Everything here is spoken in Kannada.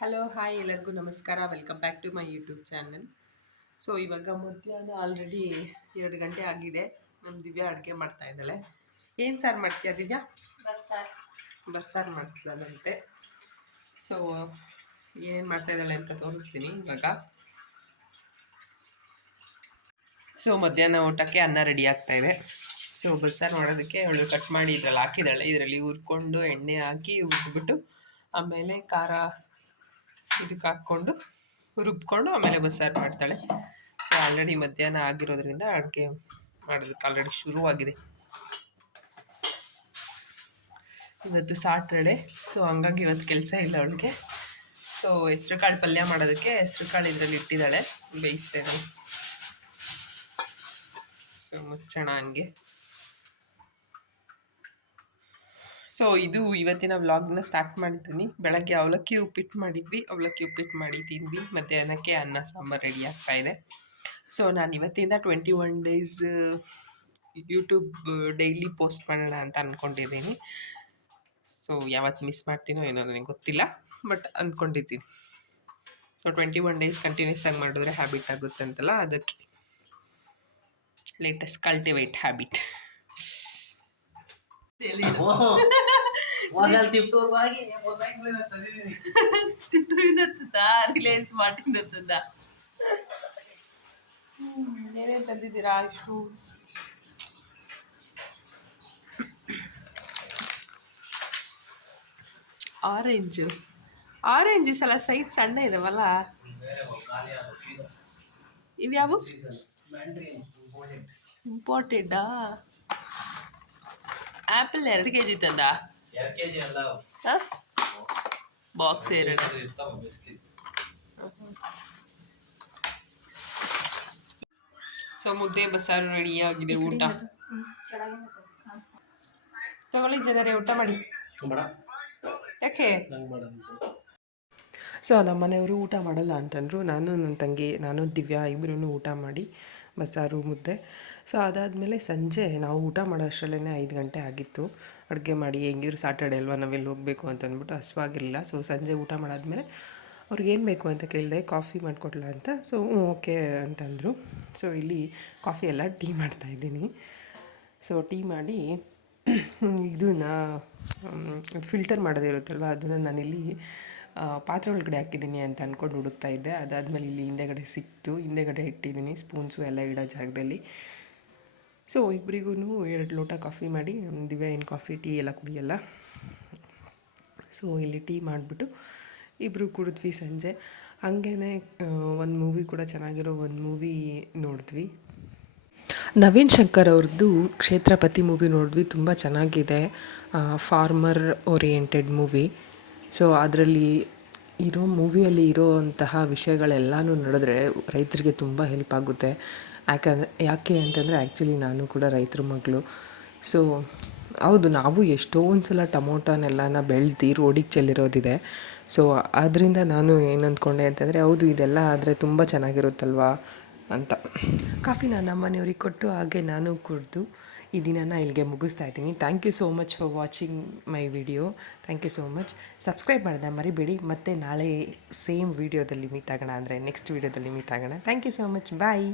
ಹಲೋ ಹಾಯ್ ಎಲ್ಲರಿಗೂ ನಮಸ್ಕಾರ. Welcome back to my YouTube channel. So ಇವಾಗ ಮಧ್ಯಾಹ್ನ ಆಲ್ರೆಡಿ 2 ಗಂಟೆ ಆಗಿದೆ. ನಮ್ಮ ದಿವ್ಯಾ ಅಡುಗೆ ಮಾಡ್ತಾ ಇದ್ದಾಳೆ. ಏನು ಸಾರು ಮಾಡ್ತೀಯಾ ದಿವ್ಯಾ? ಬಸ್ಸಾರು ಮಾಡ್ತಿದ್ದಾಳಂತೆ. ಸೊ ಏನೇನು ಮಾಡ್ತಾ ಇದ್ದಾಳೆ ಅಂತ ತೋರಿಸ್ತೀನಿ ಇವಾಗ. ಸೊ ಮಧ್ಯಾಹ್ನ ಊಟಕ್ಕೆ ಅನ್ನ ರೆಡಿ ಆಗ್ತಾ ಇದೆ. ಸೊ ಬಸ್ಸಾರು ಮಾಡೋದಕ್ಕೆ ಅವಳು ಕಟ್ ಮಾಡಿ ಇದ್ರಲ್ಲಿ ಹಾಕಿದ್ದಾಳೆ. ಇದರಲ್ಲಿ ಹುರ್ಕೊಂಡು ಎಣ್ಣೆ ಹಾಕಿ ಹುರ್ಬಿಟ್ಟು ಆಮೇಲೆ ಖಾರ ಇದಕ್ಕೆ ಹಾಕ್ಕೊಂಡು ರುಬ್ಕೊಂಡು ಆಮೇಲೆ ಬಸ್ಸಾರು ಮಾಡ್ತಾಳೆ. ಸೊ ಆಲ್ರೆಡಿ ಮಧ್ಯಾಹ್ನ ಆಗಿರೋದ್ರಿಂದ ಅಡುಗೆ ಮಾಡೋದಕ್ಕೆ ಆಲ್ರೆಡಿ ಶುರುವಾಗಿದೆ. ಇವತ್ತು ಸಾಟರ್ಡೆ, ಸೊ ಹಂಗಾಗಿ ಇವತ್ತು ಕೆಲಸ ಇಲ್ಲ ಅವಳಿಗೆ. ಸೊ ಹೆಸ್ರು ಕಾಳು ಪಲ್ಯ ಮಾಡೋದಕ್ಕೆ ಹೆಸ್ರು ಕಾಳು ಇದರಲ್ಲಿ ಇಟ್ಟಿದ್ದಾಳೆ, ಬೇಯಿಸ್ತೇನೆ. ಸೊ ಮುಚ್ಚೋಣ ಹಂಗೆ. ಸೊ ಇದು ಇವತ್ತಿನ ವ್ಲಾಗ್ನ ಸ್ಟಾರ್ಟ್ ಮಾಡಿದ್ದೀನಿ. ಬೆಳಗ್ಗೆ ಅವಲಕ್ಕಿ ಉಪ್ಪಿಟ್ಟು ಮಾಡಿದ್ವಿ, ಅವಲಕ್ಕಿ ಉಪ್ಪಿಟ್ಟು ಮಾಡಿ ತಿಂದ್ವಿ. ಮಧ್ಯಾಹ್ನಕ್ಕೆ ಅನ್ನ ಸಾಂಬಾರು ರೆಡಿ ಆಗ್ತಾ ಇದೆ. ಸೊ ನಾನು ಇವತ್ತಿಂದ 21 ಡೇಸ್ ಯೂಟ್ಯೂಬ್ ಡೈಲಿ ಪೋಸ್ಟ್ ಮಾಡೋಣ ಅಂತ ಅಂದ್ಕೊಂಡಿದ್ದೀನಿ. ಸೊ ಯಾವತ್ತು ಮಿಸ್ ಮಾಡ್ತೀನೋ ಏನೋ ನನಗೆ ಗೊತ್ತಿಲ್ಲ, ಬಟ್ ಅಂದ್ಕೊಂಡಿದ್ದೀನಿ. ಸೊ 21 ಡೇಸ್ ಕಂಟಿನ್ಯೂಸ್ ಆಗಿ ಮಾಡಿದ್ರೆ ಹ್ಯಾಬಿಟ್ ಆಗುತ್ತೆ ಅಂತಲ್ಲ, ಅದಕ್ಕೆ latest cultivate habit. Reliance Martin ಏನೇನು ತಂದಿದ್ದೀರಾ? ಇಷ್ಟು ಆರೆಂಜ್ ಈ ಸಲ ಸೈಜ್ ಸಣ್ಣ ಇದಾವಲ್ಲ. ಇವ್ಯಾವು ಇಂಪಾರ್ಟೆಂಟಾ? ಆ್ಯಪಲ್ 2 kg ತಂದ? ಬಾಕ್ಸ್ 2. ಸೊ ಮುದ್ದೆ ಬಸ್ಸಾರು ರೆಡಿ ಆಗಿದೆ. ಊಟ ತಗೊಳ್ಳಿ ಜನರೇ, ಊಟ ಮಾಡಿ. ಯಾಕೆ? ಸೊ ನಮ್ಮ ಮನೆಯವರು ಊಟ ಮಾಡಲ್ಲ ಅಂತಂದರು. ನಾನು ನನ್ನ ತಂಗಿ, ನಾನು ದಿವ್ಯಾ ಇಬ್ಬರೂ ಊಟ ಮಾಡಿ ಬಸ್ಸಾರು ಮುದ್ದೆ. ಸೊ ಅದಾದಮೇಲೆ ಸಂಜೆ ನಾವು ಊಟ ಮಾಡೋ ಅಷ್ಟರಲ್ಲೇ 5 ಗಂಟೆ ಆಗಿತ್ತು. ಅಡುಗೆ ಮಾಡಿ ಹೆಂಗಿದ್ರು ಸಾಟರ್ಡೆ ಅಲ್ವಾ, ನಾವೆಲ್ಲಿ ಹೋಗಬೇಕು ಅಂತಂದ್ಬಿಟ್ಟು ಹಸುವಾಗಿರಲಿಲ್ಲ. ಸೊ ಸಂಜೆ ಊಟ ಮಾಡಾದ್ಮೇಲೆ ಅವ್ರಿಗೇನು ಬೇಕು ಅಂತ ಕೇಳಿದೆ, ಕಾಫಿ ಮಾಡಿಕೊಡ್ಲ ಅಂತ. ಸೊ ಓಕೆ ಅಂತಂದರು. ಸೊ ಇಲ್ಲಿ ಕಾಫಿ ಎಲ್ಲ ಟೀ ಮಾಡ್ತಾಯಿದ್ದೀನಿ. ಸೊ ಟೀ ಮಾಡಿ ಇದನ್ನ ಫಿಲ್ಟರ್ ಮಾಡೋದಿರುತ್ತಲ್ವ, ಅದನ್ನು ನಾನಿಲ್ಲಿ ಪಾತ್ರೆ ಒಳಗಡೆ ಹಾಕಿದ್ದೀನಿ ಅಂತ ಅಂದ್ಕೊಂಡು ಹುಡುಕ್ತಾ ಇದ್ದೆ. ಅದಾದಮೇಲೆ ಇಲ್ಲಿ ಹಿಂದೆಗಡೆ ಸಿಕ್ತು, ಹಿಂದೆಗಡೆ ಇಟ್ಟಿದ್ದೀನಿ ಸ್ಪೂನ್ಸು ಎಲ್ಲ ಇಡೋ ಜಾಗದಲ್ಲಿ. ಸೊ ಇಬ್ಬರಿಗೂ 2 ಲೋಟ ಕಾಫಿ ಮಾಡಿ, ದಿವ್ಯಾ ಏನು ಕಾಫಿ ಟೀ ಎಲ್ಲ ಕುಡಿಯಲ್ಲ. ಸೊ ಇಲ್ಲಿ ಟೀ ಮಾಡಿಬಿಟ್ಟು ಇಬ್ಬರು ಕುಡಿದ್ವಿ ಸಂಜೆ. ಹಾಗೇ ಒಂದು ಮೂವಿ ಕೂಡ ಚೆನ್ನಾಗಿರೋ ಒಂದು ಮೂವಿ ನೋಡಿದ್ವಿ. ನವೀನ್ ಶಂಕರ್ ಅವ್ರದ್ದು ಕ್ಷೇತ್ರಪತಿ ಮೂವಿ ನೋಡಿದ್ವಿ. ತುಂಬ ಚೆನ್ನಾಗಿದೆ, ಫಾರ್ಮರ್ ಓರಿಯೆಂಟೆಡ್ ಮೂವಿ. ಸೊ ಅದರಲ್ಲಿ ಮೂವಿಯಲ್ಲಿ ಇರೋವಂತಹ ವಿಷಯಗಳೆಲ್ಲನೂ ನೋಡಿದ್ರೆ ರೈತರಿಗೆ ತುಂಬ ಹೆಲ್ಪ್ ಆಗುತ್ತೆ. ಯಾಕೆ ಅಂತಂದರೆ ಆ್ಯಕ್ಚುಲಿ ನಾನು ಕೂಡ ರೈತರ ಮಗಳು. ಸೊ ಹೌದು, ನಾವು ಎಷ್ಟೊಂದು ಸಲ ಟೊಮೊಟೊನೆಲ್ಲನ ಬೆಳೆದು ರೋಡಿಗೆ ಚೆಲ್ಲಿರೋದಿದೆ. ಸೊ ಅದರಿಂದ ನಾನು ಏನು ಅಂದ್ಕೊಂಡೆ ಅಂತಂದರೆ, ಹೌದು ಇದೆಲ್ಲ ಆದರೆ ತುಂಬ ಚೆನ್ನಾಗಿರುತ್ತಲ್ವಾ ಅಂತ. ಕಾಫಿನ ನಮ್ಮ ಮನೆಯವ್ರಿಗೆ ಕೊಟ್ಟು ಹಾಗೆ ನಾನು ಕುಡಿದು ಈ ದಿನನ ಇಲ್ಲಿಗೆ ಮುಗಿಸ್ತಾ ಇದ್ದೀನಿ. Thank you so much for watching my video. Thank you so much. Subscribe ಮಾಡೋದನ್ನ ಮರಿಬೇಡಿ. ಮತ್ತು ನಾಳೆ ಸೇಮ್ ವೀಡಿಯೋದಲ್ಲಿ ಮೀಟ್ ಆಗೋಣ, ಅಂದರೆ ನೆಕ್ಸ್ಟ್ ವೀಡಿಯೋದಲ್ಲಿ ಮೀಟ್ ಆಗೋಣ. Thank you so much. Bye.